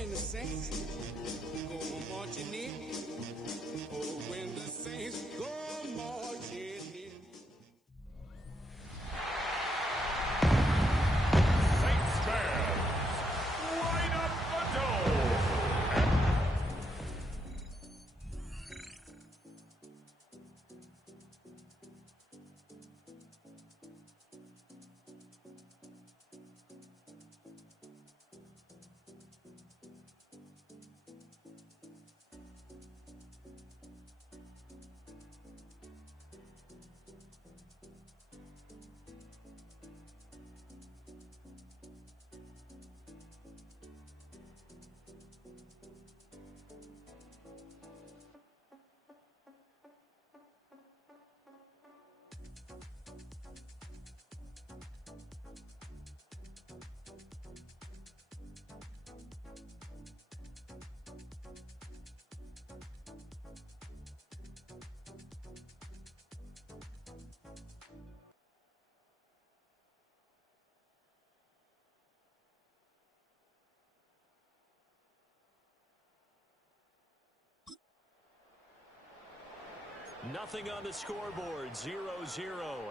when the saints go marching in. Oh, when the saints go marching in. Saints fans, light up the dome. Nothing on the scoreboard, 0-0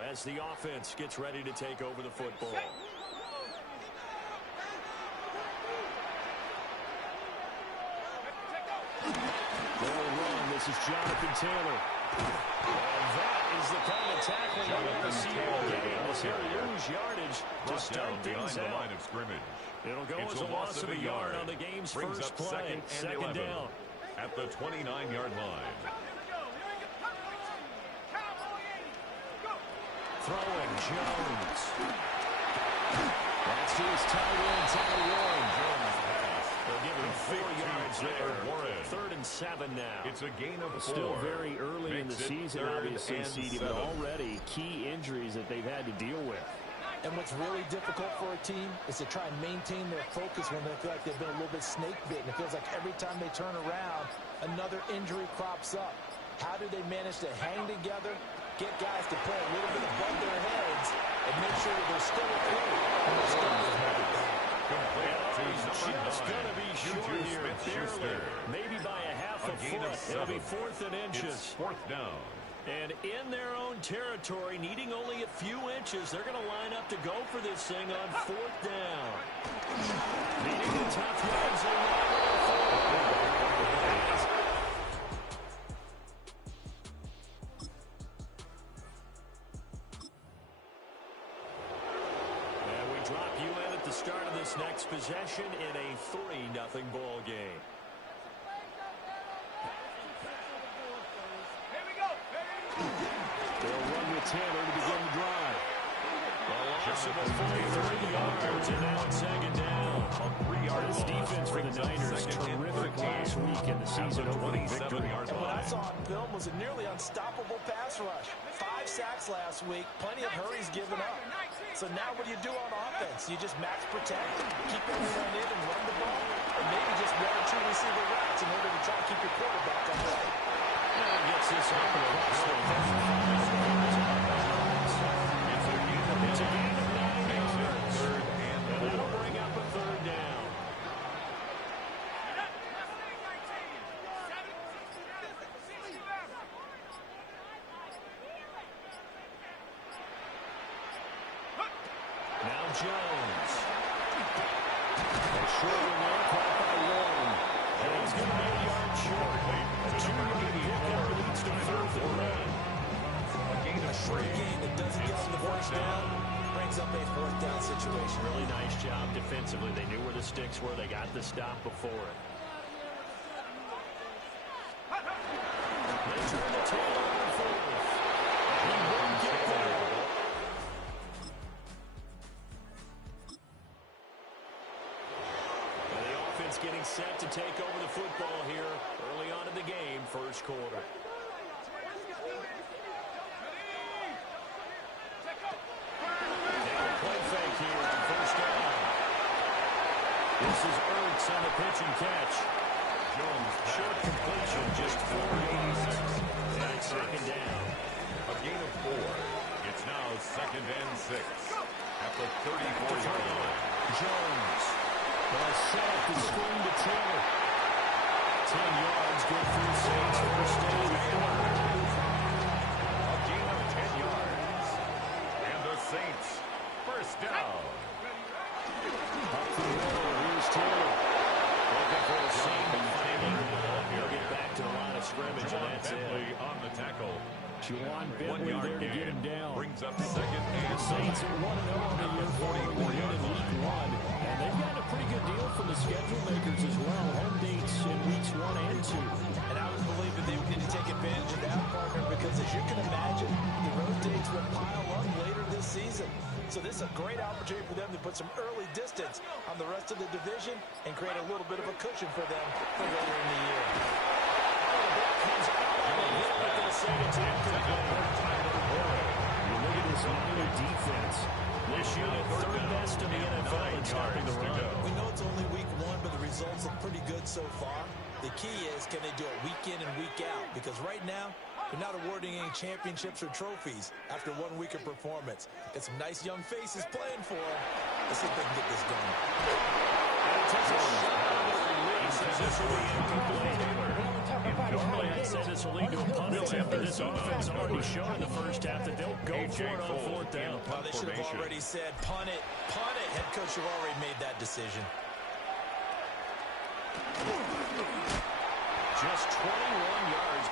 as the offense gets ready to take over the football. They'll run. This is Jonathan Taylor. And that is the kind of tackling we're going to see all game as he'll lose yardage to start things the out. line of scrimmage. It'll go as a loss of a yard on the game's first play. Second down. At the 29-yard line. Throwing Jones. That's to his tight end, Tyrone. Jones pass. They'll give him 4 yards there. Warren. 3rd and 7 now. It's a gain of 4. Still very early in the season, obviously, CD, but 7. already key injuries that they've had to deal with. And what's really difficult for a team is to try and maintain their focus when they feel like they've been a little bit snake bitten. It feels like every time they turn around, another injury crops up. How do they manage to hang together, get guys to play a little bit above their heads, and make sure that they're still okay when they're Just going to be short here, barely, maybe by a half a foot. It'll be 4th and inches. It's 4th down. And in their own territory, needing only a few inches, they're going to line up to go for this thing on 4th down. Needing the tough yards they And we drop you in at the start of this next possession in a 3-0 ball game. They'll run with Taylor to begin the drive. A loss of 43 yards, and now it's 2nd down. A 3-yard This defense for the Niners, terrific last week in the season opening victory. And what I saw on film was a nearly unstoppable pass rush. 5 sacks last week, plenty of hurries given up. So now what do you do on offense? You just max protect, keep everyone in and run the ball, or maybe just 1 or 2 receiver routes in order to try and keep your quarterback upright. Now he gets this over across the It's a gain of 9 yards. And that'll bring up a 3rd down. Now Jones. A short one there, caught by Warren. And he's going to be a yard short. 2-yard pickup leads to 4th and 1. A gain of 3. Game that doesn't get them the first down brings up a 4th down situation. Really nice job defensively. They knew where the sticks were. They got the stop before it. They turn the tail on 4th. He won't get there. And the offense getting set to take over the football here early on in the game, first quarter. Play fake here on 1st down. This is Ertz on the pitch and catch. Jones Short completion, just 4 yards. And it's 2nd down. A gain of 4. It's now 2nd and 6. At the 34-yard line. Jones. Well, set up the screen to Taylor. 10 yards, good for the Saints. First down. A gain of 10 yards. And the Saints, first down. Up the middle, here's Taylor. Looking for a seam and finding one. He'll get back to the line of scrimmage, and that's Bentley it. on the tackle. Juwan 1 Bentley yard there to get him gain. down. Brings up second and Saints are 1-0 on the year following the win in week 1. And they've gotten a pretty good deal from the schedule makers as well. Home dates in weeks 1 and 2. And I was believing they would need to take advantage of that, partner, because as you can imagine, the road dates will pile up later this season. So this is a great opportunity for them to put some early distance on the rest of the division and create a little bit of a cushion for them for later in the year. You look at this Niner defense. This unit, third best in the NFL in stopping the run. We know it's only week 1, but the results look pretty good so far. The key is, can they do it week in and week out? Because right now, they're not awarding any championships or trophies after 1 week of performance. Got some nice young faces playing for them. Let's see if they can get this done. And it takes a shot on the release. This will be incomplete. Normally, I'd say this will lead to a punt attempt, but this offense already showed in the first half that they'll go for it on fourth down. Well, they should have already said, punt it, punt it. Head coach should have already made that decision. Just 21 yards.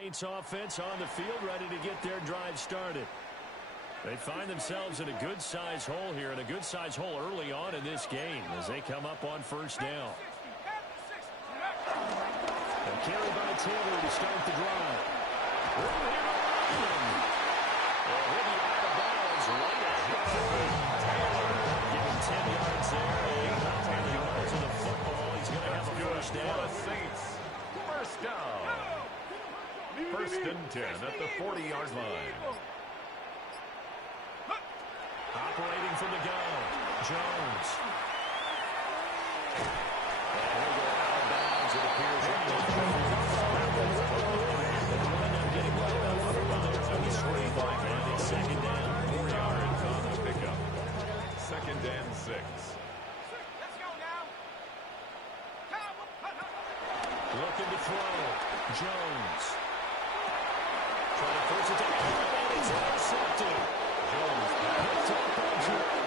Saints offense on the field, ready to get their drive started. They find themselves in a good-sized hole here, and a good-sized hole early on in this game as they come up on first down. And carried by Taylor to start the drive. Room here to Ryan. Well, he'll be out of bounds right at Taylor. Give him 10 yards there. And not 10 yards of the football. He's going to have a first down. The Saints, first down. First and 10 at the 40-yard line. Operating from the gun, Jones. And he'll go out of bounds. It appears that they'll wind up getting right about the there on the screen. And it's second down. 4 yards on the pickup. Second and 6. Looking to throw. Jones. Trying to force it to and it's intercepted. Jones picked up on Jordan.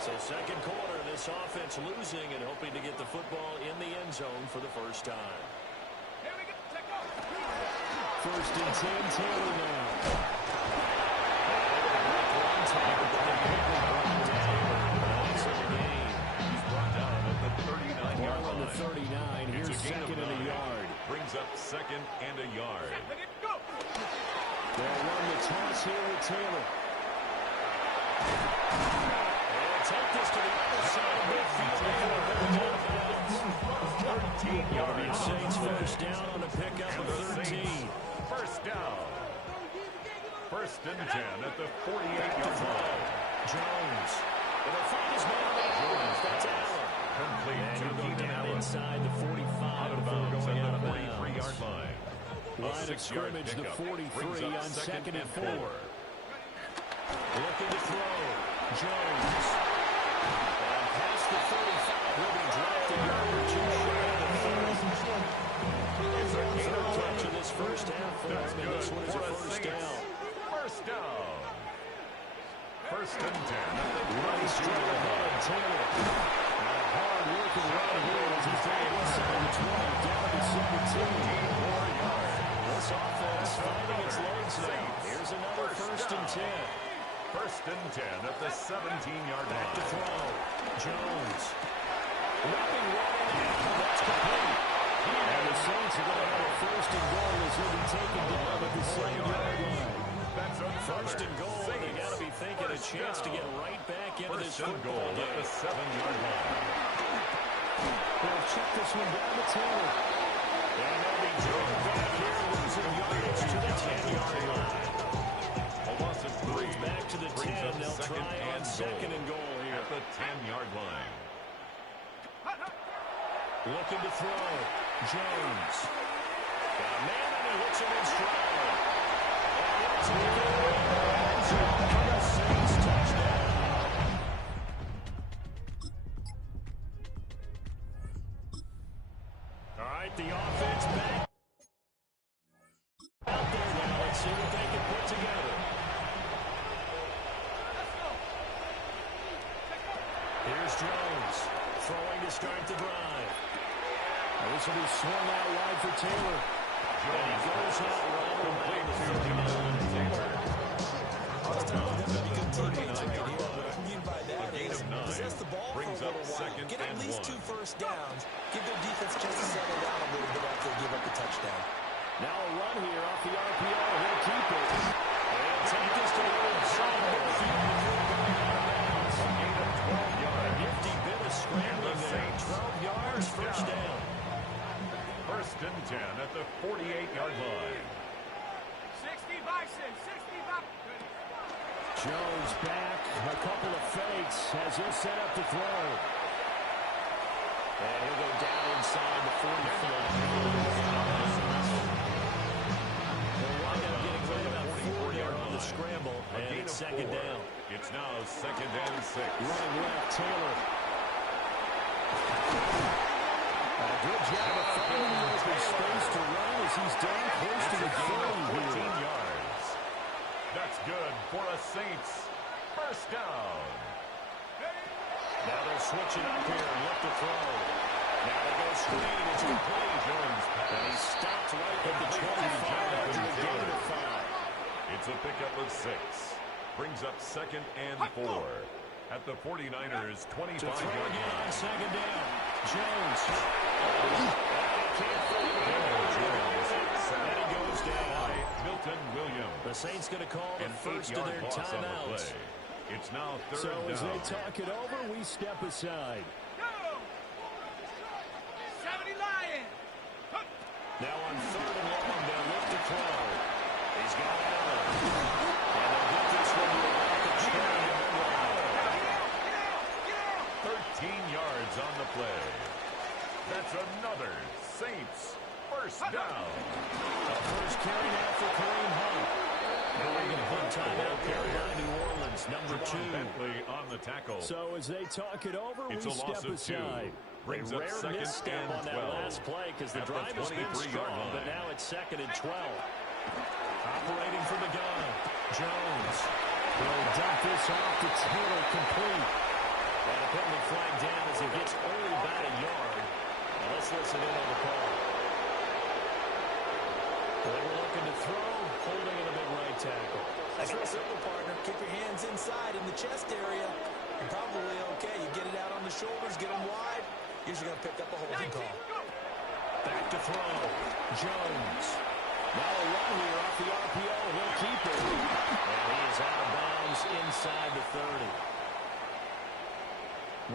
So second quarter, this offense losing and hoping to get the football in the end zone for the first time. First and 10, Taylor now. One time, but then they pick up on Taylor. That's in the game. He's brought down at the 39-yard Ball on the line. 39. Here's second and a yard. Brings up second and a yard. They'll run the toss here with Taylor. And take this to the other side of midfield before going out of bounds. 13 yards. Saints first down on a pickup And of the 13. Saints, first down. First and 10 at the 48-yard line. Jones. And they'll find his man on the Jones. That's Allen. Complete And to he'll go Keenan down Allen. inside the 45 Out of before bounds going at out of the bounds. 43-yard line. Line of 6-yard scrimmage, the pickup. 43 Brings up on second and 4. 4. Looking to throw. Jones. And past the 35, will be dropped a yard or two shy of the 30. Third touch of this first half for them, and this one is a first down. First down. First and 10 at the Right straight ahead, Taylor. And a hard-working run here as he's taken inside the 20, down to 17. 4 yards. This offense finding its legs now. Here's another first and 10. First and 10 at the 17-yard Back to line. throw. Jones. Rubbing right in. That's complete. And the Saints are going to have a first and goal as he'll be taken down at the 7-yard line. That's First and goal. They got to be thinking a chance to get right back into this First and football goal at game. the 7-yard line. They'll check this one down to Taylor. And they'll be driven back here, losing yardage to the 10-yard line. A loss of 3. Back to the 10. They'll try on second and goal here. At the 10-yard line. Looking to throw. Jones. Got a man, and he hits him in stride. And he'll take it away in the end zone for the Saints touchdown. All right, the offense back out there now. Let's see what they can put together. Here's Jones throwing to start the drive. This will be swung out wide for Taylor. And he goes out right away to 39. It's time for them to become teammates right here. What I mean by that is possess the ball for a little while. Get at least 2 first downs. Give their defense a chance to settle down a little bit after they give up the touchdown. Now a run here off the RPO. He'll keep it. And take this to the outside midfield before going out of bounds. A gain of 12 yards. A nifty bit of scrambling there. 12 yards, first down. First and 10 at the 48-yard line. 60 Bison, 60 Bison. Jones back, a couple of fakes as he'll set up to throw. And he'll go down inside the 45. They'll wind up getting rid of about 4 yards on the scramble, and it's second down. It's now second and 6. Running left, Taylor. A good job of finding the open space to run as he's down close to the 30 14 yards. That's good for a Saints first down. Now they'll switch it up here and look to throw. Now they go screen. It's complete. Jones and he stopped right at the 25 after the gain of 5. It's a pickup of 6. Brings up second and 4 at the 49ers 25-yard To throw again line. on second down. Jones. And he goes down. By Milton Williams. The Saints going to call the An first of 8-yard their loss on the timeouts. play. It's now third So down. as they talk it over, we step aside. 70 Lions. Now on third and long, they'll look to throw. He's got Allen. And they'll get this one to about the 20-yard line. 13 yards on the play. That's another Saints first down. A first carry now for Kareem Hunt. And we're going to put timeout carry by New Orleans, number 2. Bentley on the tackle. So as they talk it over, It's we a loss step of 2. aside. Brings a up rare second misstep and on that 12. last play because the At the drive has been 23-yard strong, line. but now it's second and 12. Operating from the gun, Jones. He'll dump this off to Taylor, complete. And a penalty flag down as it gets only about a yard. Now let's listen in on the call. They were looking to throw, holding in the big right tackle. That's real simple, partner. Keep your hands inside in the chest area. You're probably okay. You get it out on the shoulders, get them wide. Usually going to pick up a holding call. Back to throw. Jones. Now a run here off the RPO. He'll keep it. And he is out of bounds inside the 30.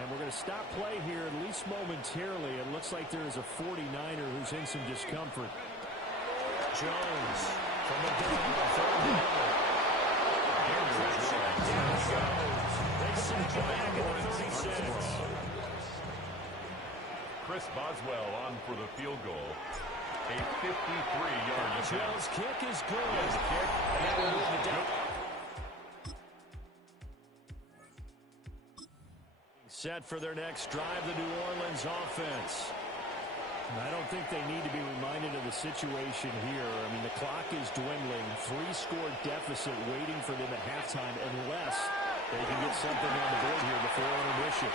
And we're going to stop play here at least momentarily. It looks like there is a 49er who's in some discomfort. Jones from the gun on third down. Down he goes. They send you back at the 36. Chris Boswell on for the field goal. A 53-yard attempt. Boswell's kick is good. His kick That will move it down. Set for their next drive, the New Orleans offense. I don't think they need to be reminded of the situation here. I mean, the clock is dwindling. 3-score deficit waiting for them at halftime unless they can get something on the board here before intermission.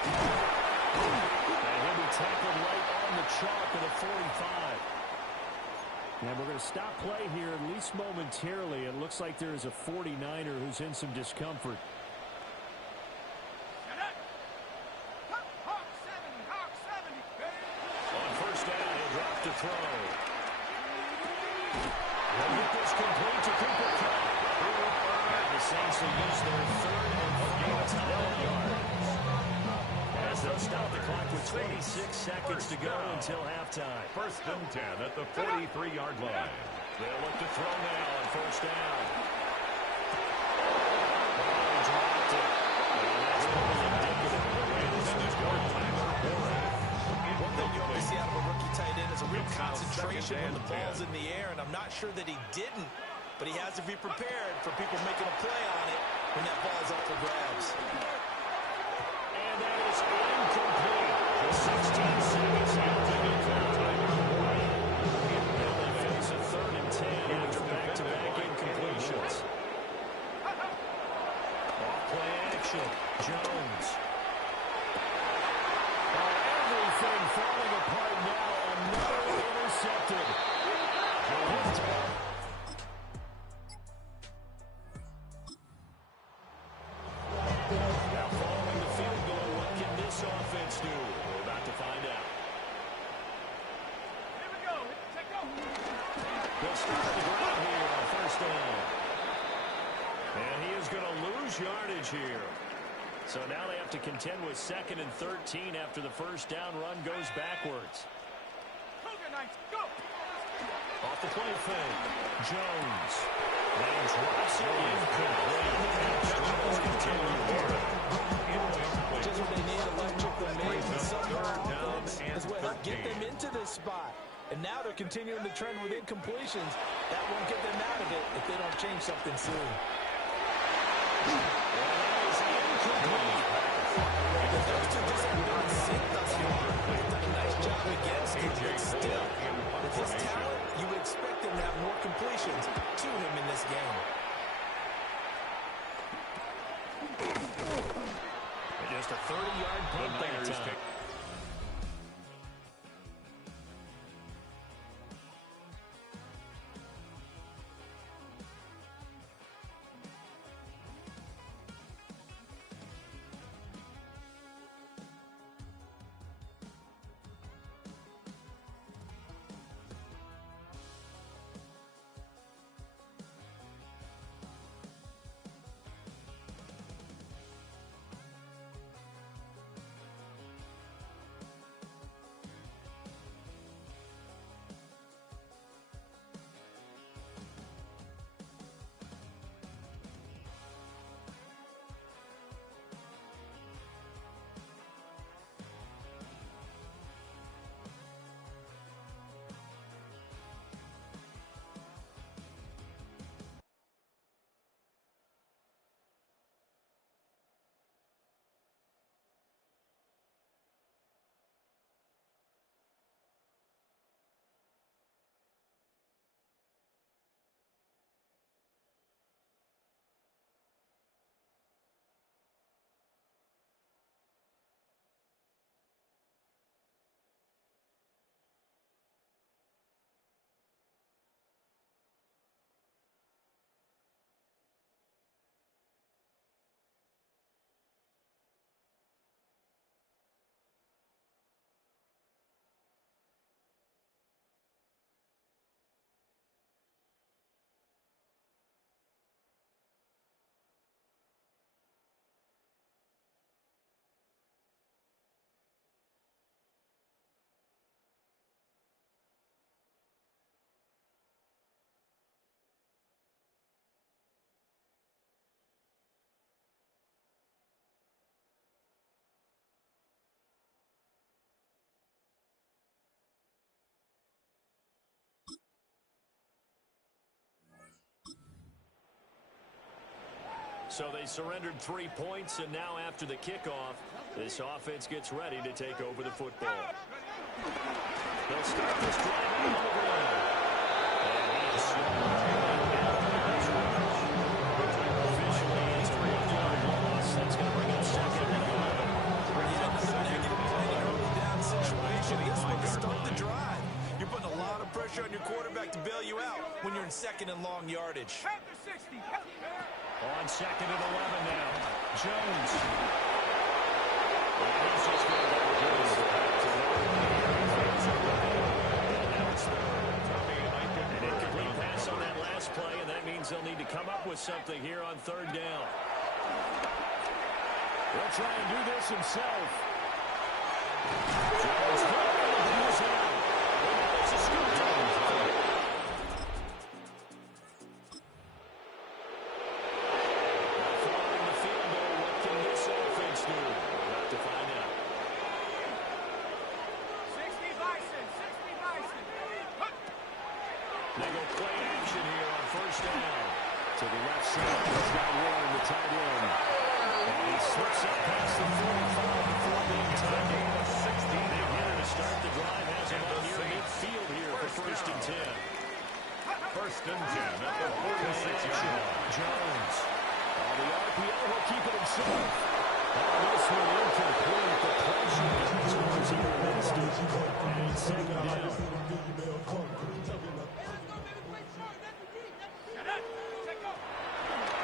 And he'll be tackled right on the chalk at the 45. And we're going to stop play here at least momentarily. It looks like there is a 49er who's in some discomfort. On first down, he'll drop to throw. They'll get this complete to Cooper Kupp. And the Saints will use their third and final timeout. As they'll stop the clock with 26 seconds to go until halftime. First and 10 at the 43-yard line. They'll look to throw now on first down. Dropped it. And that's probably indicative of the way this is going. One thing you always see out of concentration when the ball's in the air, and I'm not sure that he didn't, but he has to be prepared for people making a play on it when that ball's up for grabs. And that is incomplete. Just 16 seconds after the time. Now they face a 3rd and 10 after back-to-back incompletions. Off-play action. Jones. Everything falling apart now. Another intercepted. Now following the field goal, what can this offense do? We're about to find out. Here we go. Check go. They'll start the ground here on 1st down. And he is going to lose yardage here. So now they have to contend with 2nd and 13 after the 1st down run goes backwards. Cougar Knights, go. Off the play fake. Jones. Then drops it incomplete. Just what they need, electrical maze, and somehow is what helped get them into this spot. And now they're continuing the trend with incompletions. That won't get them out of it if they don't change something soon. Those two just haven't been in sync thus far. They've done a nice job against him, but still, with his talent, you would expect him to have more completions to him in this game. Just a 30-yard punt that time. So they surrendered 3 points, and now after the kickoff, this offense gets ready to take over the football. They'll start this drive on the ground. And he is officially a 3-yard loss. That's going to bring up 2nd and 11. Another negative play in an early down situation. This one to start the drive. You're putting a lot of pressure on your quarterback to bail you out when you're in 2nd and long yardage. After 60. On 2nd and 11 now. Jones. He's just going to go an incomplete pass on that last play, and that means they'll need to come up with something here on 3rd down. He'll try and do this himself. Jones goes out. It's a scoop. They go play action here on first down. To the left side, he's got Warren, the tight end. And he slips up past the 45 before being tackled. 16. Big hitter to start the drive. Has him up near midfield here for first and 10. First and 10 at the 46-yard line. Jones. The RPO will keep it himself. This one incomplete. The pressure gets towards him and missed it. And it's second down.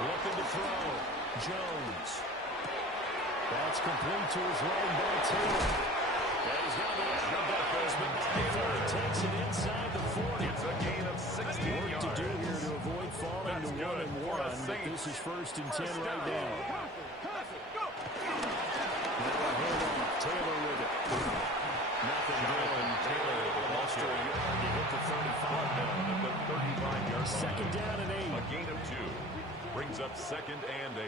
Looking to throw. Jones. That's complete to his running back, Taylor. He's got the out of bounds, but not before he takes it inside the 40. It's a gain of 16 Work yards. to do here to avoid falling to 1-1, but this is first and 10 right now. Now a handoff. Taylor with it. Nothing doing. Taylor able to muster a yard to hit the 35 down at the 35-yard line. Second down and 8. A gain of 2. Brings up second and 8.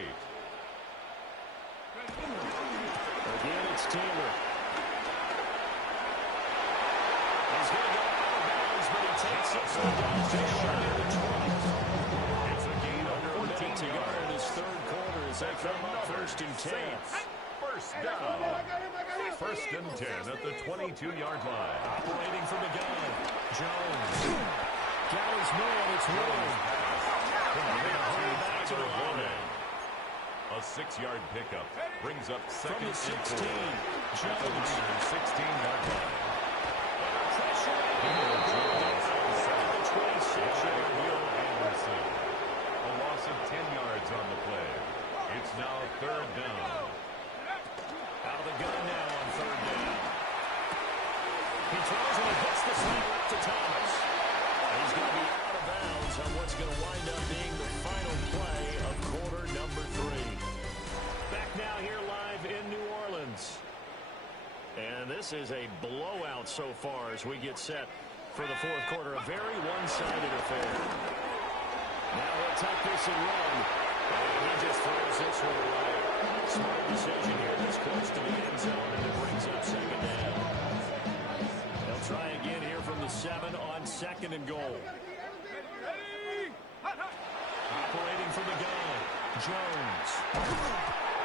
Again, it's Taylor. He's going to go out of bounds, but he takes it so down to the 20. It's a gain of 14 to guard in his third quarter as they come up first and 10. First down. First and 10 at the 22-yard line. Operating from the gun. Jones. Got his man. It's Warren. Back to the line. A 6-yard pickup brings up second from the 16. and 4. Jones. 16-yard line. Pressure. The 26-yard Will Anderson. A loss of 10 yards on the play. It's now third down. Out of the gun now on third down. He throws and he hits the slant up to Thomas. And he's going to be out of bounds on what's going to wind up being the final play of quarter number 3. Back now here live in New Orleans. And this is a blowout so far as we get set for the fourth quarter. A very one-sided affair. Now he'll tuck this and run. And he just throws this one away. Smart decision here that's close to the end zone, and it brings up second down. They'll try again here from the 7 on second and goal. Operating from the gun. Jones.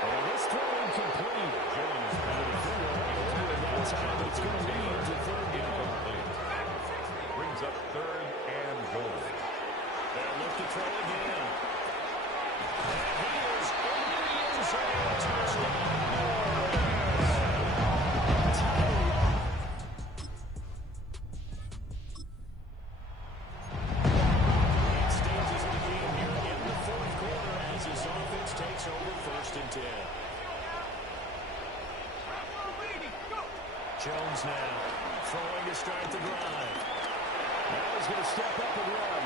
Oh, this throw incomplete. Jones that time it's going to lead to third down. Brings up third and goal. They'll look to throw again. And he is in the end zone. Touchdown. Stages of the game here in the fourth quarter as his offense takes over first and 10. Jones now throwing to start the drive. Now he's going to step up and run.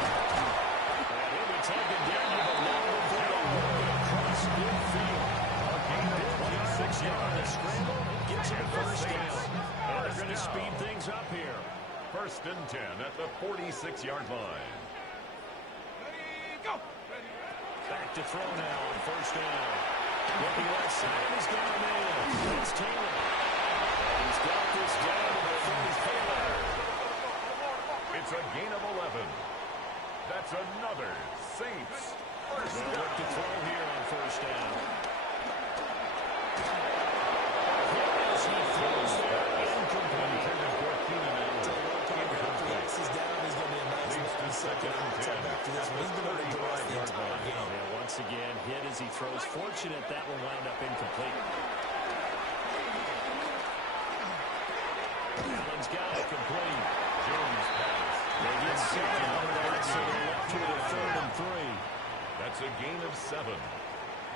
And he'll be taken down to the lower field, working across midfield. A gain of 26 yards. Scramble gets him first down. And they're going to speed things up here. First and 10 at the 46-yard line. Back to throw now on first down. Looking left side, he's got a man. That's Taylor. He's got this down to the 34. It's a gain of 11. That's another Saints first They'll down. look to throw here on first down. As he throws there, incomplete. He's down. He's going to be a nice second time after this one. He's been able to drive the entire game. Yeah, once again, hit as he throws. Fortunate that will wind up incomplete. Allen's got it complete. Jones pass. They get 7 out of that, so they're left with a third and 3. That's a gain of 7.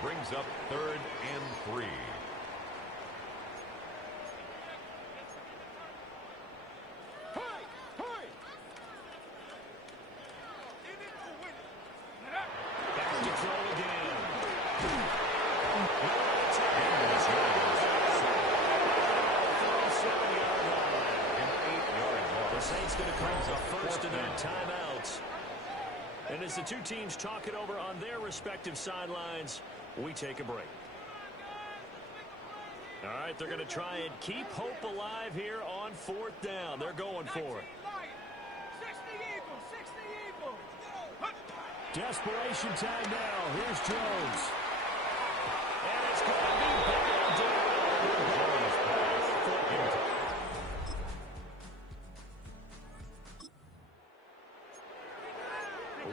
Brings up third and 3. Back to throw again. The Saints going to call the first of their timeouts. And as the two teams talk it over on their respective sidelines, we take a break. All right, they're going to try and keep hope alive here on fourth down. They're going for it. Desperation time now. Here's Jones. And it's going to be battled down.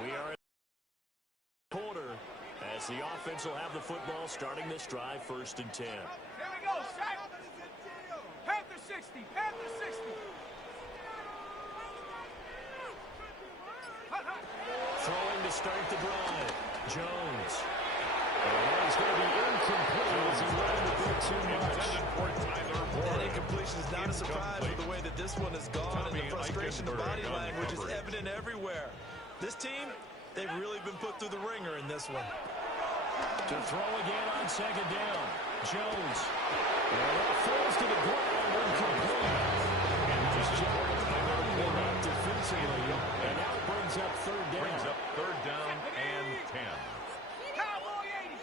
We are in the quarter as the offense will have the football starting this drive, 1st and 10. Here we go, sack. Panther 60, Panther 60. Throwing to start the drive. Jones. And he's going to be incomplete as he ran the bit too much. That incompletion is not a surprise with the way that this one has gone, and the frustration, the body language is evident everywhere. This team, they've really been put through the ringer in this one. To throw again on 2nd down. Jones. And that falls to the ground, incomplete. And just one up defensively, and now brings up 3rd down. Brings up 3rd down and 10. Cowboy 80.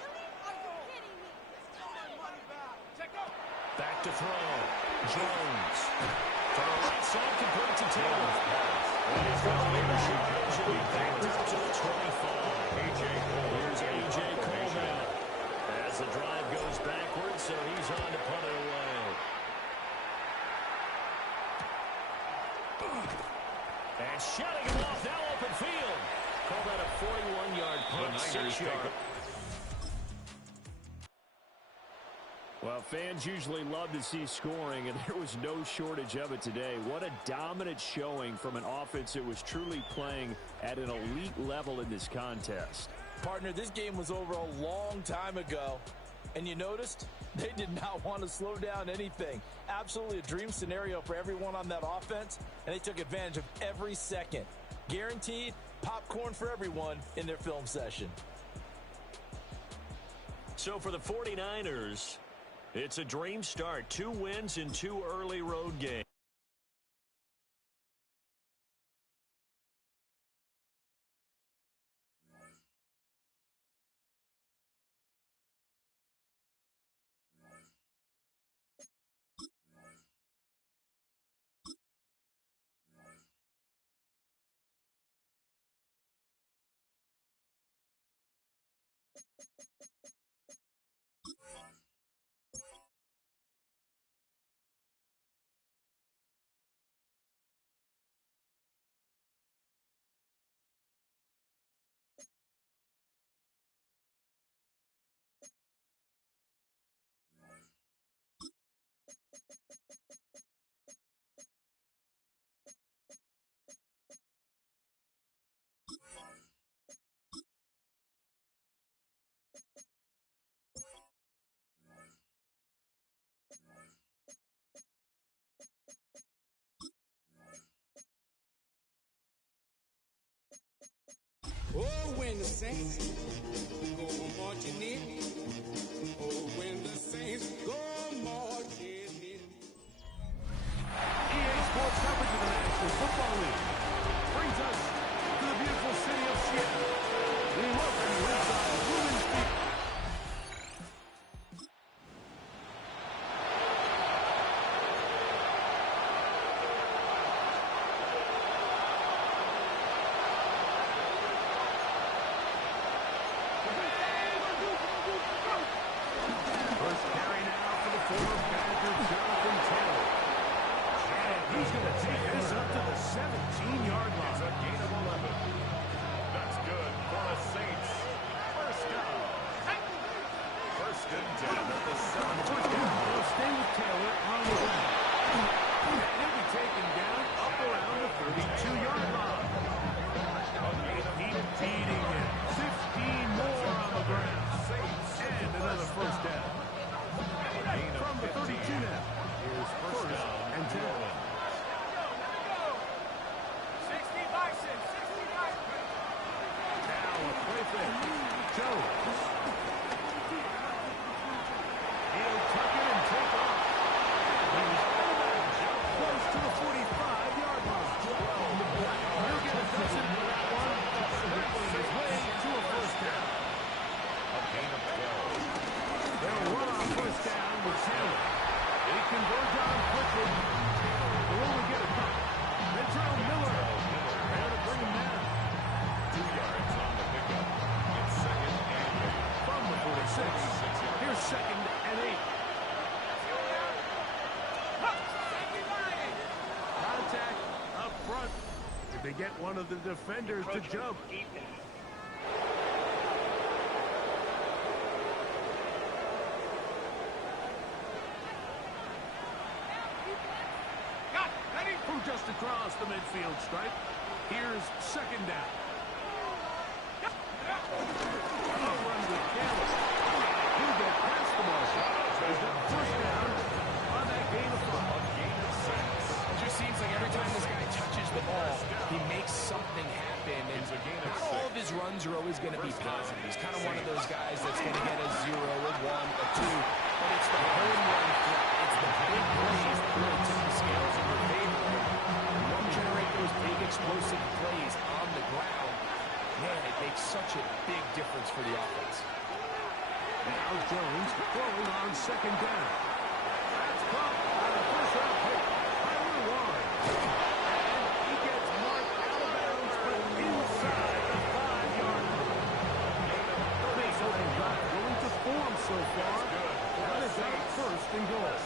Back to throw. Jones. To the right side, complete to Taylor. And he's got leadership usually back to the 25. Here's A.J. Cole now. As the drive goes backwards, so he's on to punt it away. And shutting him off, now open field. Call that a 41-yard punt, 6-yard. Well, fans usually love to see scoring, and there was no shortage of it today. What a dominant showing from an offense that was truly playing at an elite level in this contest. Partner, this game was over a long time ago, and you noticed they did not want to slow down anything. Absolutely a dream scenario for everyone on that offense, and they took advantage of every second. Guaranteed popcorn for everyone in their film session. So for the 49ers, it's a dream start. 2 wins in 2 early road games. Oh, when the saints go marching in. Oh, when the saints go marching in. EA Sports coverage of the National Football League brings us to the beautiful city of Seattle. We welcome you inside Women's Feet. First carry now for the former Panther, Jonathan Taylor. And he's going to take this up to the 17-yard line. It's a gain of 11. That's good for the Saints. First down. First and 10 at the 7. First down. They'll stay with Taylor on the ground. And he'll be taken down up around the 32-yard line. Keep feeding it. 15 more on the ground. And another first down. From the 32 now. Here's first down and 10. 60 by 6. 60 by 6. Now a play fake. Jones. He'll tuck it and take off. He was They get one of the defenders to jump. From just across the midfield stripe, here's second down. A run with Taylor. He'll get past the marshal. He's got first down on that gain of 5. It just seems like every time this guy touches the ball, he makes something happen. And not all of his runs are always going to be positive. He's kind of one of those guys that's going to get a 0, a 1, a 2. But it's the home run threat. It's the big plays that really tip the scales in your favor. You don't generate those big explosive plays on the ground. Man, it makes such a big difference for the offense. Now Jones throwing on second down. That's caught on a first-round pick. Tyler Warren. And he gets marked out of bounds, but inside the 5-yard line. The baseline drive going to form so far. That is out first and goal.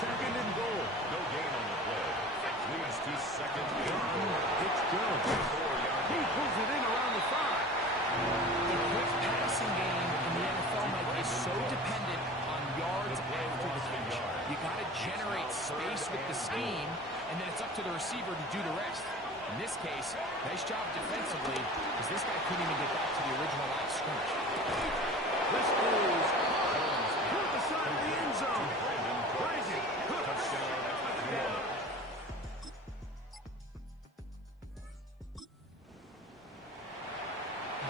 Second and goal. No gain on the play. Leads to second down. It's Jones. He pulls it in around the 5. The quick passing game in the NFL, Mike, is so dependent on yards after the catch. You got to generate space with the scheme, and then it's up to the receiver to do the rest. In this case, nice job defensively, because this guy couldn't even get back to the original line of scrimmage. This is toward the side of the end zone. Rising.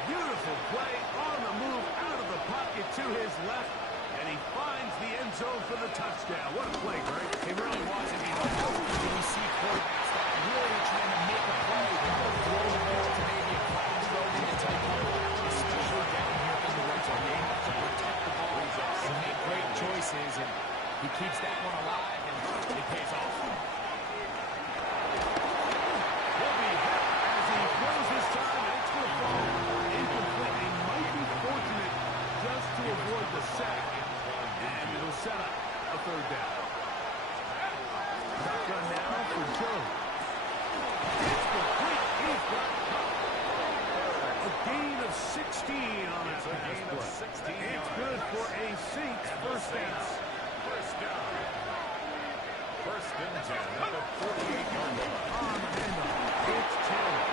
Beautiful play on the move out of the pocket to his left, and he finds the end zone for the touchdown. What a play, Greg. It really was. I mean, how often do we see quarterbacks that really are trying to make a play, throw the ball to maybe a cloud throwing into the cover, especially down here in the red zone. They have to protect the ball and make great choices, and he keeps that one alive, and it pays off. He'll be hit as he throws his time, and it's going to fall incomplete. They might be fortunate just to avoid the sack, and it'll set up a third down. Shotgun now for Jones. It's complete. He's got a gain of 16 on that pass play. It's good for a Saints first down. First down. First and 10 at the 48-yard line. On the handoff, it's Taylor.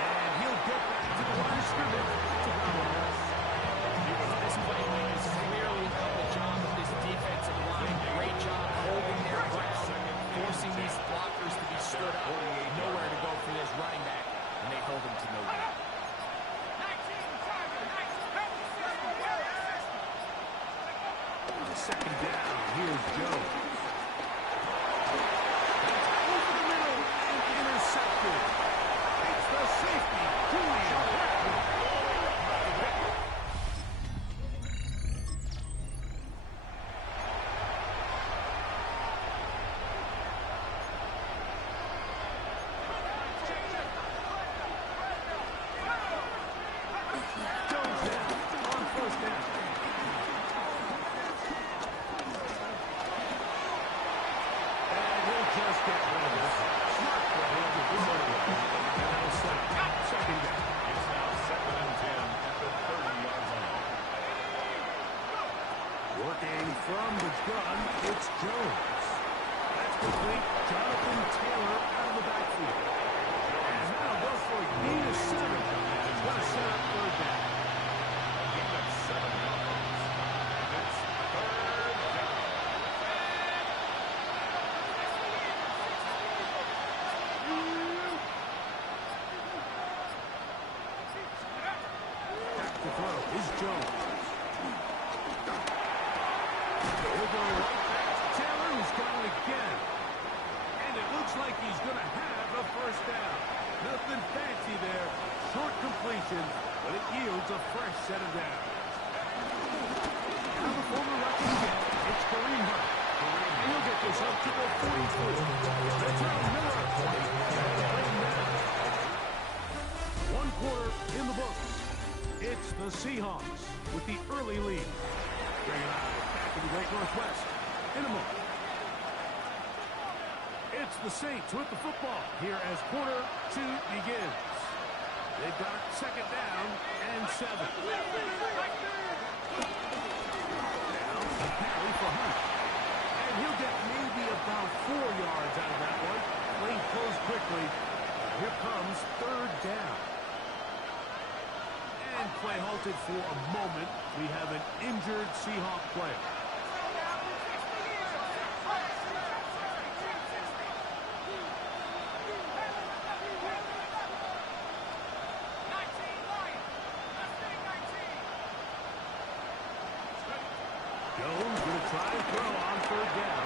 And he'll get back to the line of scrimmage to ground the This play is clearly about the job of this defensive line. Great job holding their ground, forcing these blockers to be stood up. Nowhere to go for this running back, and they hold him to no gain. Second down, here's Jones. That's over the middle and intercepted. It's the safety, Julian Blackmon. Jones now on first down. Just get rid of this. Smart play. And now second down. It's now second and 10 at the 30-yard line. Working from the gun, it's Jones. That's complete. Jonathan Taylor out of the backfield. And now goes for a gain of 7. It's going to set up third down. A gain of 7 yards. And it's third down. Back to throw is Jones. He'll go right back to Taylor, who's got it again. And it looks like he's going to have a first down. Nothing fancy there. Short completion, but it yields a fresh set of downs. Now the former Russian again. It's Kareem Hunt. And he'll get this up to the 42. That's how Miller plays. 1 quarter in the books. It's It's the Seahawks with the early lead. Bringing eyes back to the Great Northwest in a moment. It's the Saints with the football here as quarter 2 begins. They've got it second down and 7. Now a carry for Hunt. And he'll get maybe about 4 yards out of that one. Lane closed quickly. Here comes third down. And play halted for a moment. We have an injured Seahawk player. Jones going to try and throw on third down.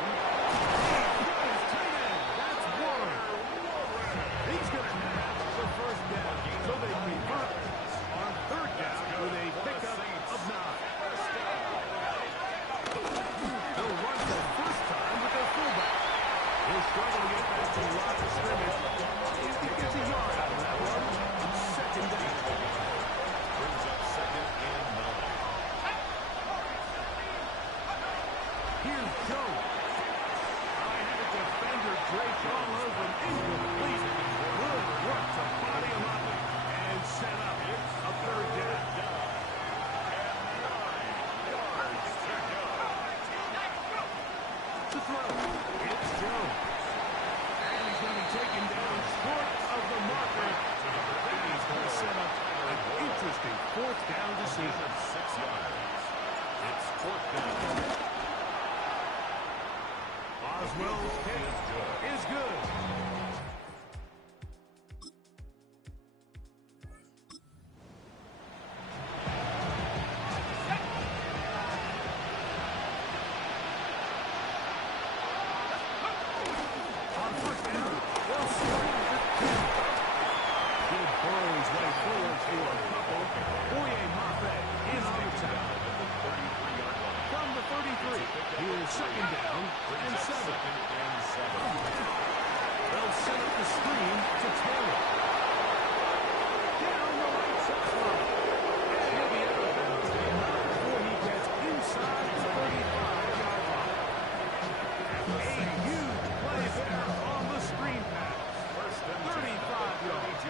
Tight end. That's Warren. He's going to have the first down. So they convert on third down with a pickup of 9. They'll run for the first time with their fullback. He'll struggle to get back to the line of scrimmage. He gets a yard out of that one. Second down. Brings up second and 9. Here's Jones. I had a defender draped all over him. Incomplete. Good work to body him up and set up a third down. To throw. It's Jones. And he's going to be taken down short of the marker. He's going to set up an interesting fourth down decision. 6 yards. It's fourth down. Oswell's kick is good. On first down, they'll start at 10. Good Burrow's way forward for a couple. Boye Mafe in on the tackle. From the 33, here's second down and 7. They'll set up the screen to Taylor. Down the right sideline. And he'll be out of bounds before he gets inside the 35-yard line. A huge play there on the screen pass. 35 yards.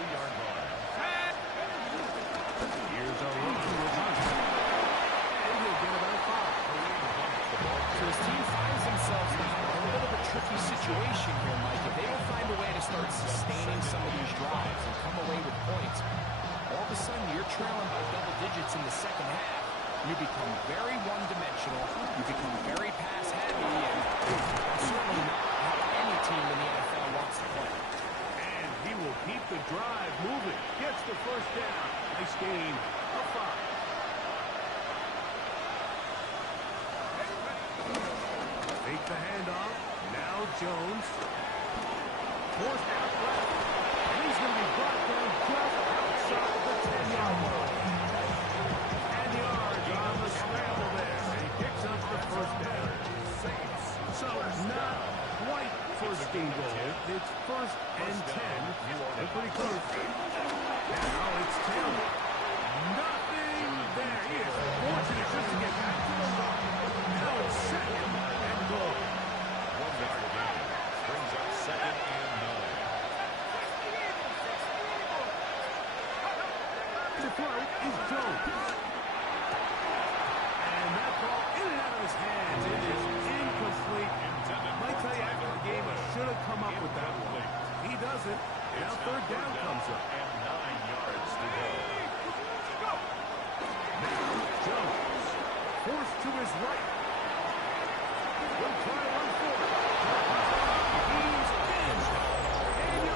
Here's a run with Hunt. And he'll get about 5. So his team finds themselves now in a little bit of a tricky situation here, Mike. If they don't find a way to start sustaining some of these drives and come away with points, all of a sudden you're trailing by double digits in the second half. You become very one-dimensional. You become very pass-heavy, and certainly not how any team in the NFL wants to play. And he will keep the drive moving. Gets the first down. Nice gain of 5. Take the handoff. Now Jones. Forced out left. And he's going to be brought down just outside the 10-yard line. And yards on the scramble there. And he picks up the first down. So not quite first and goal. It's first and 10. They're pretty close. Now it's Taylor. Nothing there. He is fortunate just to get back to the line. Now it's second and goal. 1-yard gain. Brings up second and 9. To throw is Jones. And that ball in and out of his hands. It is incomplete. Might tell you after the game, he should have come up with that one. He doesn't. Now third down comes up. And 9 yards to go. Now Jones. Forced to his right. He'll try to run forward. He's in. And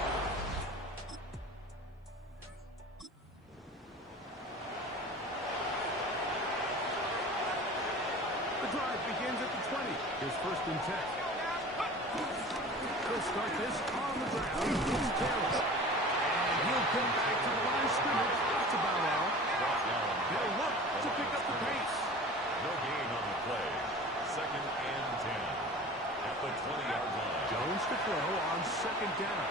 the drive begins at the 20. Here's first and 10. He'll start this on the ground. It's Taylor. And he'll come back to the line of scrimmage. That's about all. They'll look to pick up the pace. No gain on the play. Second and 10. At the 20-yard line. Jones to throw on second down.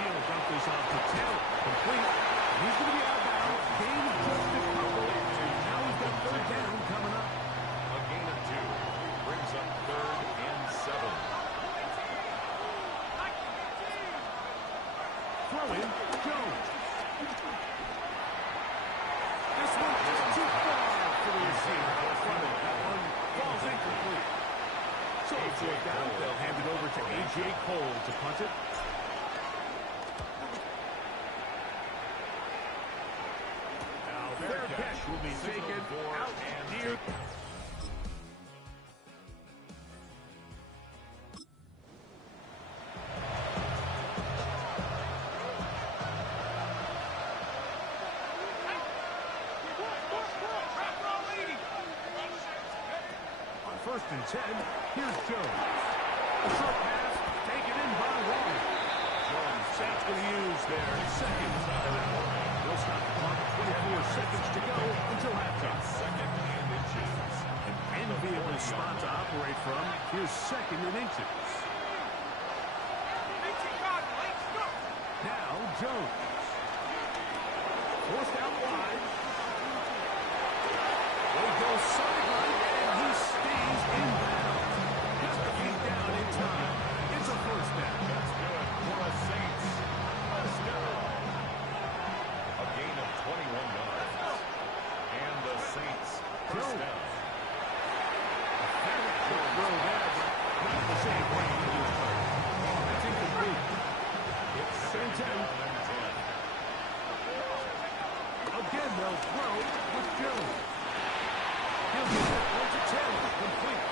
He'll dump this off to Taylor. Complete. He's going to be out of bounds. Gain just a couple. one just too far for the receiver out front of it. That one falls incomplete. So fourth down, they'll hand it over to A.J. Cole to punt it. Now their catch will be taken out near. First and 10, here's Jones. A short pass, taken in by Wall. Jones, Saints going to use their second timeout. They'll stop the clock, 24 seconds to go until halftime. Second and inches. An enviable spot to operate from. Here's second and inches. Now Jones. Forced out wide. They go sideline, and he stays in bounds. Just a feet down in time. It's a first down. That's good for the Saints. First down. A gain of 21 yards. And the Saints first down. Throw there, but not the same way he was playing. That's incomplete. It's second down and 10. Again, they'll throw with Jones. He'll get that one to Taylor, complete.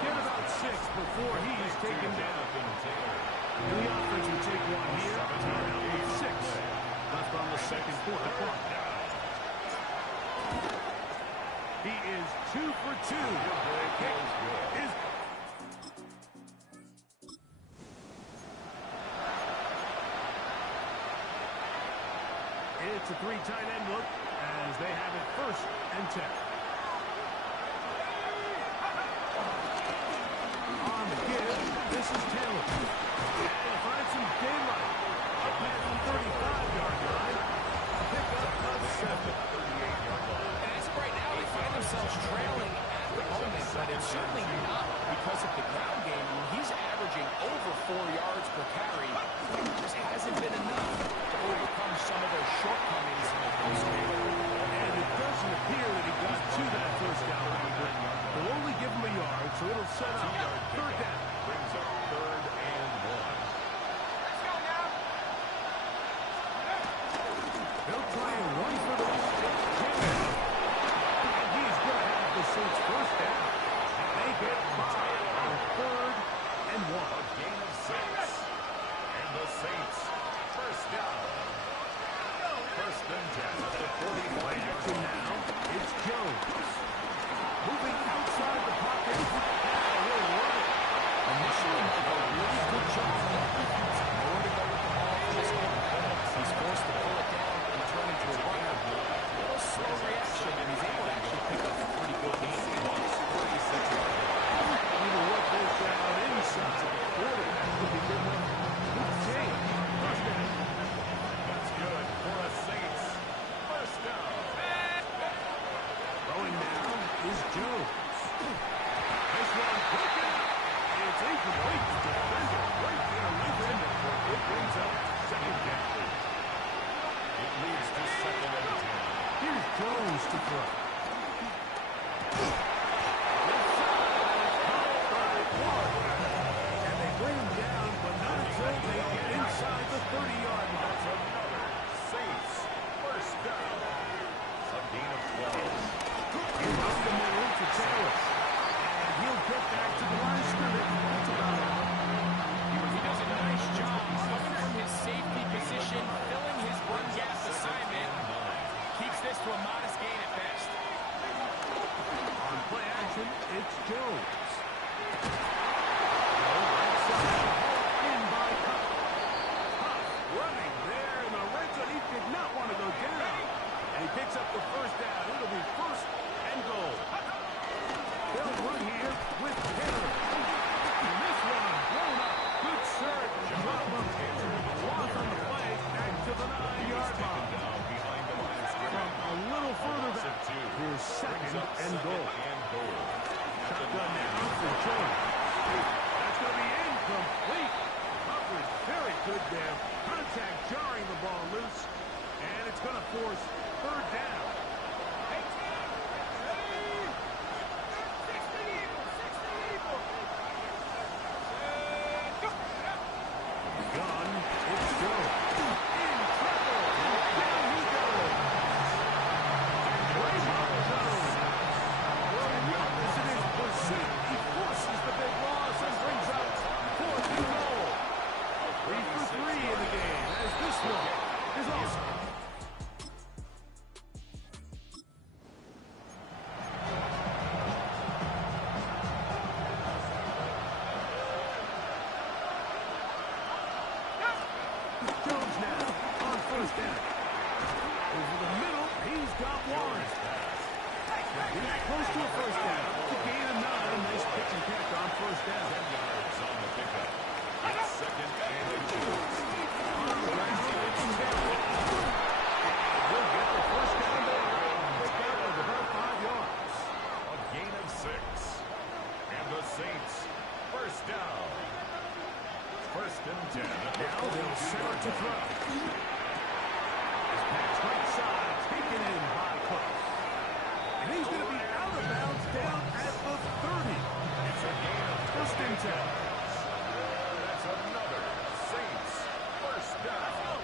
Get about 6 before he is taken down. And the offense will take one here. Timeout with 6 left on the second quarter clock. He is 2 for 2. The kick is... It's a 3 tight end look as they have it first and 10. On the give, this is Taylor. They find some daylight. Up at the 35-yard line. A pickup of 7. 38-yard line. And as of right now, they find themselves trailing at the moment, but it's certainly not because of the ground game. He's averaging over 4 yards per carry. It just hasn't been enough to overcome some of their shortcomings in this game. And it doesn't appear that he got to that first down line. They'll only give him a yard, so it'll set up third down. Brings up 3rd and 1. They'll try and run for the and he's going to have the Saints first down. And they get by on 3rd and 1. A gain of 6. And the Saints first down. First and 10 at the 45-yard line. Now it's Jones. Moving outside the pocket. Now he'll run it. Initially, a really good job on defense. Nowhere to go with the ball for this game. He's forced to pull it down and turn into a runner. A little slow reaction, and he's able to actually pick up a pretty good game. Even work this down inside the quarterback will be good one. Good save. First down. That's good for the Saints. First down. Throwing now is Jones. This one broken. It's incomplete. Defender right there with him. It brings up second down. It leads to 2nd and 10. Here's Jones to throw. And they bring him down, but not until they get inside the 30-yard line. That's another Saints first down. A gain of 12. He's up the middle to Taylor. And he'll get back to the line of scrimmage. That's about it. He does a nice job coming from his safety position, filling his run gap assignment. Keeps this to a modest gain at best. On play action, it's Jones. In by Huff. Huff running there in the red zone. He did not want to go down. And he picks up the first down. It'll be first and goal. They'll run here with Taylor. And this one blown up. Good search. Drop of Taylor. Loss on the play. Back to the 9-yard line. Down behind the line of scrimmage. From a little further back. Here's second and goal. Shotgun now for Jones. That's going to be incomplete. Coverage very good there. Contact jarring the ball loose. And it's going to force third down. got one. He's close to a first down. It's a gain of 9. Nice pitch and catch on first down. 10 yards on the pickup. It's second and 2. On the ground, it's Taylor. He'll get the first down there. Pick up with about 5 yards. A gain of 6. And the Saints, first down. First and 10. Now they'll center to throw. His pass right side, taken in by Cook. And he's going to be out of bounds down at the 30. It's a gain of First and 10. That's another Saints first down.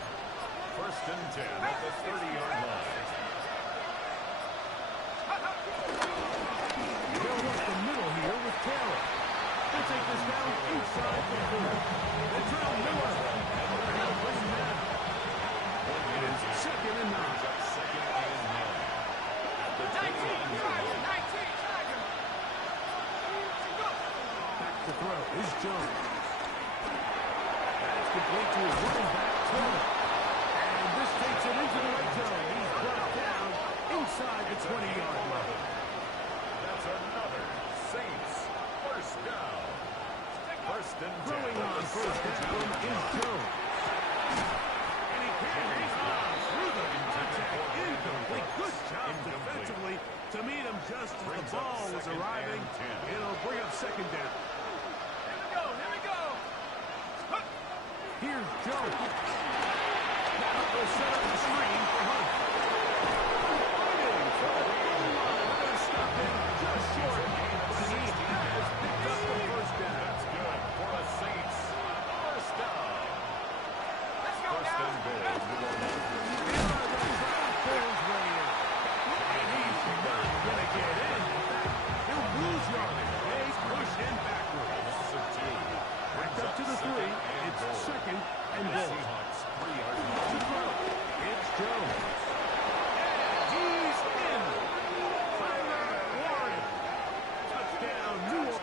First and 10 at the 30-yard line. They'll work the middle here with Taylor. They'll take this down inside the 4. They trail Miller. They'll bring him down. It is second and 9. Second and 9. At the 10-yard line. Back to throw is Jones. That's complete to his running back, Taylor. And this takes it into the red zone. He's brought down inside the 20-yard line. That's another Saints first down. First and 10. Throwing on first down is Jones. And he carries on through the contact. Incomplete. Good job defensively to meet him just as the ball was arriving. It'll bring up second down. Here we go. Here's Jones. Now they'll set up the screen for Hunt. Running for the goal line. They're going to stop him just short. But he has picked up the first down. That's good for the Saints. First down. Let's go First and now. goal. Bulls way in. And he's not going to get in. He'll lose yardage. They push him backwards. Loss of 2. Backed up to the 3. It's second and goal. Seahawks 3-yard To line. throw. It's Jones. And he's in. Tyler Warren. Touchdown, New Orleans.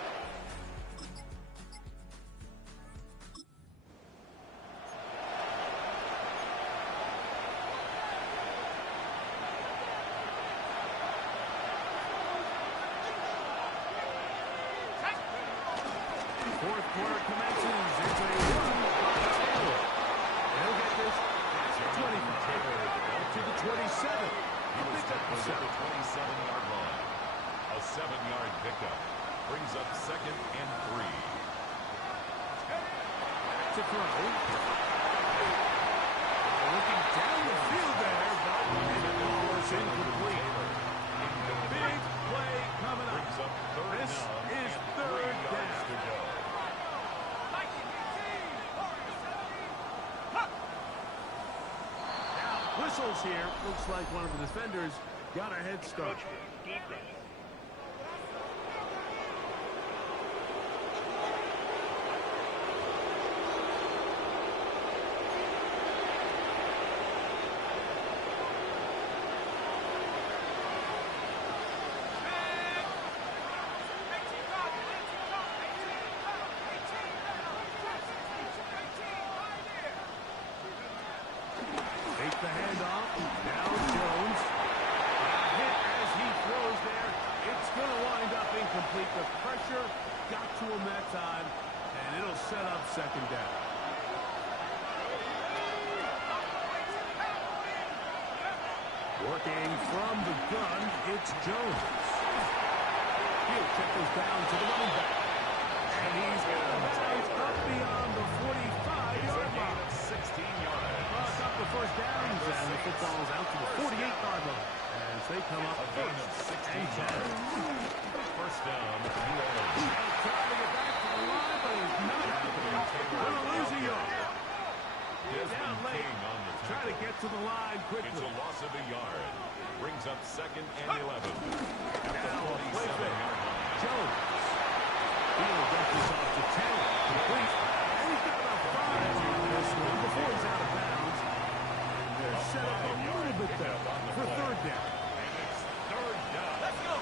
Fourth quarter commences. It's a run by Taylor. He'll get this at the 25. To the 27. He'll pick up the 7. 27-yard line. A 7-yard pickup brings up second and 3. To throw. Looking down the field there, but the ball is incomplete. Big play coming up. Brings up third This down is and 3 third yards down. to go. Whistles here. Looks like one of the defenders got a head start. Take the handoff. Now Jones. Hit as he throws there. It's going to wind up incomplete. The pressure got to him that time, and it'll set up second down. Working from the gun, it's Jones. He'll check this down to the running back. And he's going to bounce up beyond the 45-yard line. 16 yards. Cross up the first downs, and the football's out to the 48-yard line as they come up A gain of first 16 and 10. yards. First down, New Orleans. Trying to get back to the line, but he's not. Going to lose a yard. Down late. King on the Try to get to the line It's quickly. a loss of a yard. Brings up second and 11. At the Now, play 47-yard fake. line. Jones. He'll get this off to Taylor. Complete. And he's got about 5 on this one before he's out of bounds. And they're set up a little bit there for third down. And it's third down. Let's go.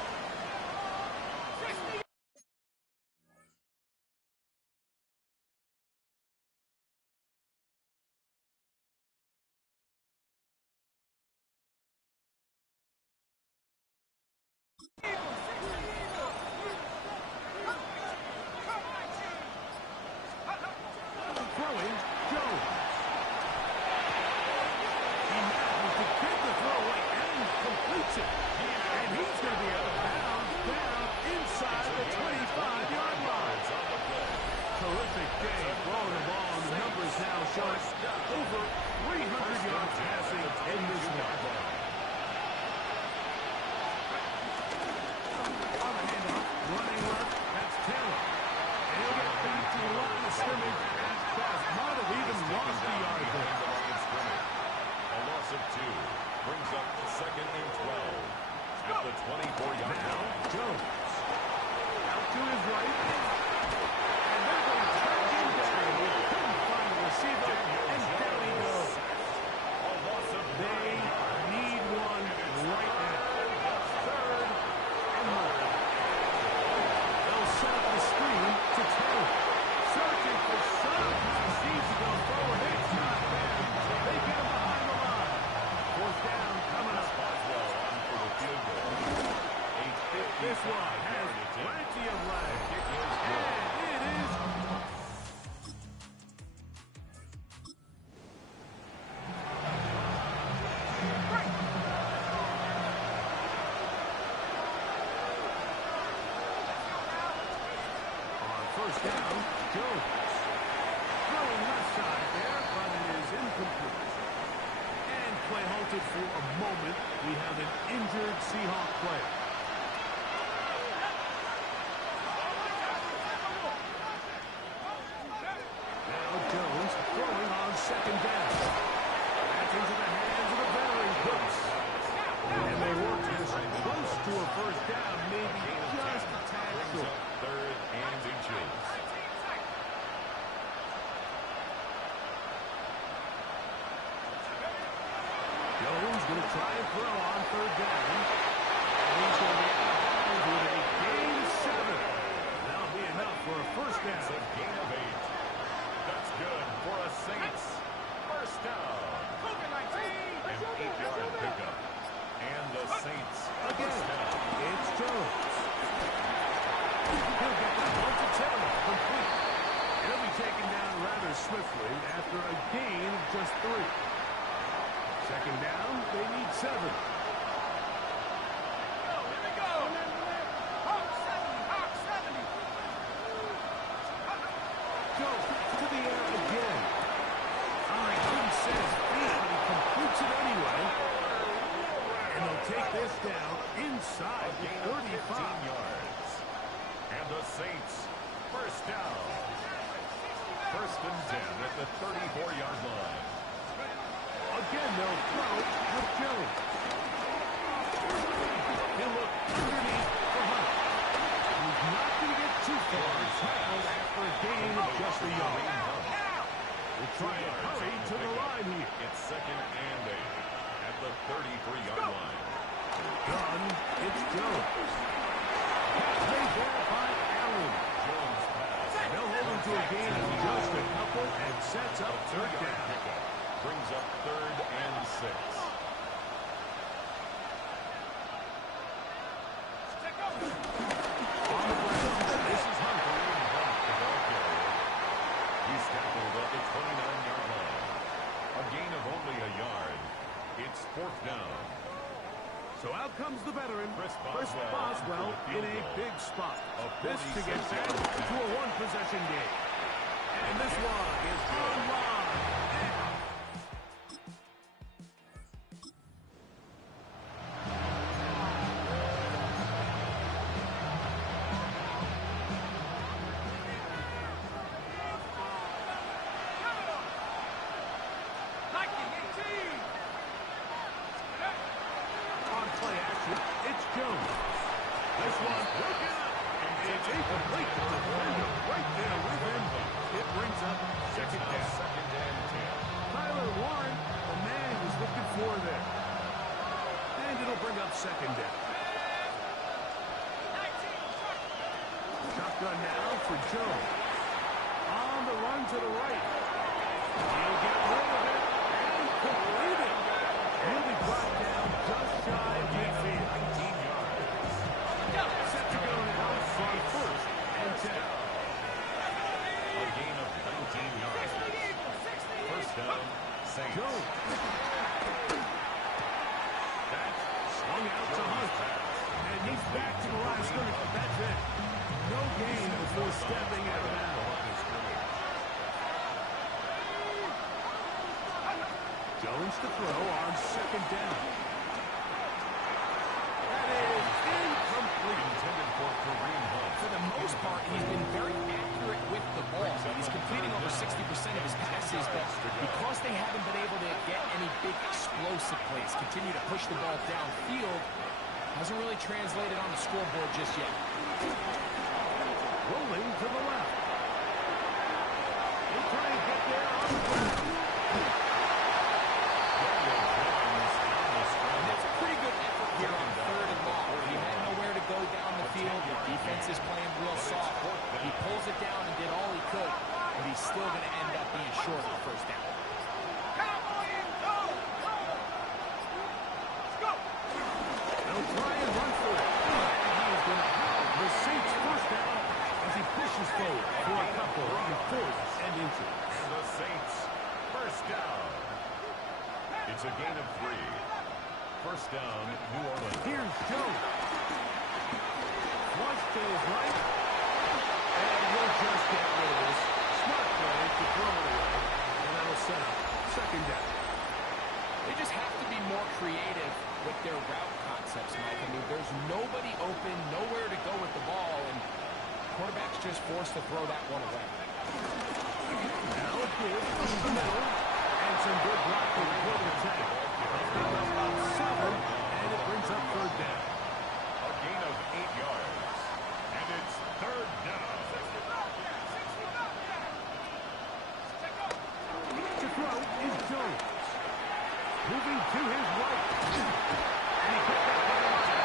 gets it. And he's going to be out of bounds down inside the 25-yard line. Terrific day throwing the ball. And the numbers now showing over 300 yards passing in this one. On the handoff, running left, that's Taylor. And he'll get back to the line of scrimmage as fast. Might have even lost the yard there. A loss of 2 brings up 2nd and 12 at the 24-yard line. Jones out to his right. And they're going to track him down. He couldn't find the receiver, and down he goes. They need one right now. 3rd and 1. They'll set up the screen to Taylor. Searching for some. Seems to go forward. It's not there. They get him behind the line. 4th down coming up. This one has plenty of legs. And it is. On 1st down, Jones. Throwing left side there, but it is incomplete. And play halted for a moment. We have an injured Seahawk player. Now Jones throwing on 2nd down. That's into the hands of the veteran Cooks. And they work this close to a 1st down, maybe just a tad short. 3rd and inches. Jones going to try and throw on 3rd down. And he's going to be out of bounds with a gain of 7. That'll be enough for a 1st down. It's a gain of 8. That's good for a Saints 1st down. An 8-yard pickup. And the Saints Again, 1st down. it's Jones. He'll get that one to Taylor. Complete. He'll be taken down rather swiftly after a gain of just 3. 2nd down, they need 7. Jones to the air again. I couldn't set his feet, but he completes it anyway. And they'll take this down inside the 35. 15 yards. And the Saints 1st down. 1st and 10 at the 34-yard line. Again, they'll throw with Jones. He'll look underneath for Hunt. He's not going to get too far. Tackled after a gain of just a yard. We'll try and hurry to the line here. It's 2nd and 8 at the 33-yard line. Gun, it's Jones. Played there by Allen. Jones pass. They'll hold him to a gain of just a couple and sets up 3rd down. Brings up 3rd and 6. On the ground, this is Hunt. He's tackled at the 29-yard line. A gain of only a yard. It's 4th down. So out comes the veteran, Chris Chris Boswell, in a big spot. This to get back to a 1-possession game. And this one is online. On play action, it's Jones. This one broken up. It's incomplete. The defender right there with him. It brings up 2nd down. 2nd and 10. Tyler Warren, the man he was looking for there. And it'll bring up 2nd down. Shotgun now for Jones. On the run to the right. He'll get rid of it and complete it. He'll be brought down just shy of midfield. 19 yards. Set to go now from 1st and 10. A gain of 19 yards. 1st down, Saints. Jones. That swung out back to the line of scrimmage. That's it. No gain before stepping out of bounds. Jones to throw on second down. That is incomplete. Intended for Kareem Hunt. For the most part, he's been very accurate with the ball. He's completing over 60% of his passes, but because they haven't been able to get any big explosive plays, continue to push the ball downfield, hasn't really translated on the scoreboard just yet. Rolling to the left. He'll try and get there on the ground. And that's a pretty good effort here on third and long. He had nowhere to go down the field. The defense is playing real soft. He pulls it down and did all he could, but he's still going to end up being short of the first down. They'll try and run for it. And he is going to have the Saints first down as he pushes forward for a couple of fourth and inches. And the Saints first down. It's a gain of 3. First down, New Orleans. Here's Jones. Flush to his right. And he'll just get rid of this. Smart play to throw it away. And that'll set up second down. They just have to be more creative with their route concepts, Mike. I mean, there's nobody open, nowhere to go with the ball, and quarterback's just forced to throw that one away. Now it gives to the middle. And some good blocking for the attack. About 7, and it brings up third down. A gain of 8 yards. And it's third down. To throw is Jones. Moving to his right. And he picked up by Miles.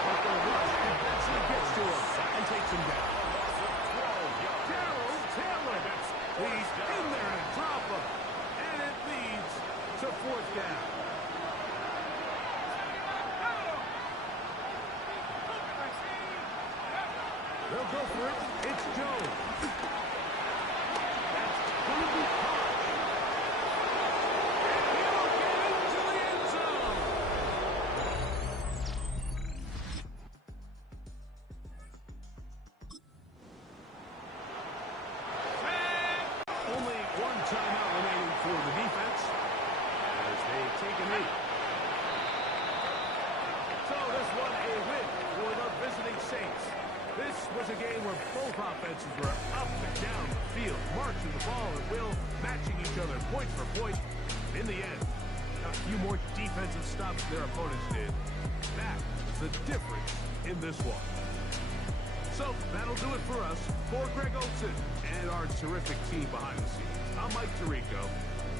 But the rush eventually gets to him and takes him down. Darrell Taylor. He's in there to drop him. And it leads to fourth down. They'll go for it. It's Jones. That's going to be caught. And he'll get into the end zone. Only one timeout remaining for the defense as they take a knee. So this one a win for the visiting Saints. This was a game where both offenses were up and down the field, marching the ball at will, matching each other point for point. In the end, a few more defensive stops than their opponents did. That is the difference in this one. So that'll do it for us. For Greg Olson and our terrific team behind the scenes, I'm Mike Tirico.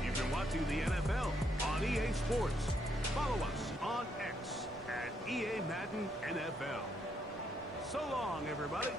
You've been watching the NFL on EA Sports. Follow us on X at EA Madden NFL. So long, everybody.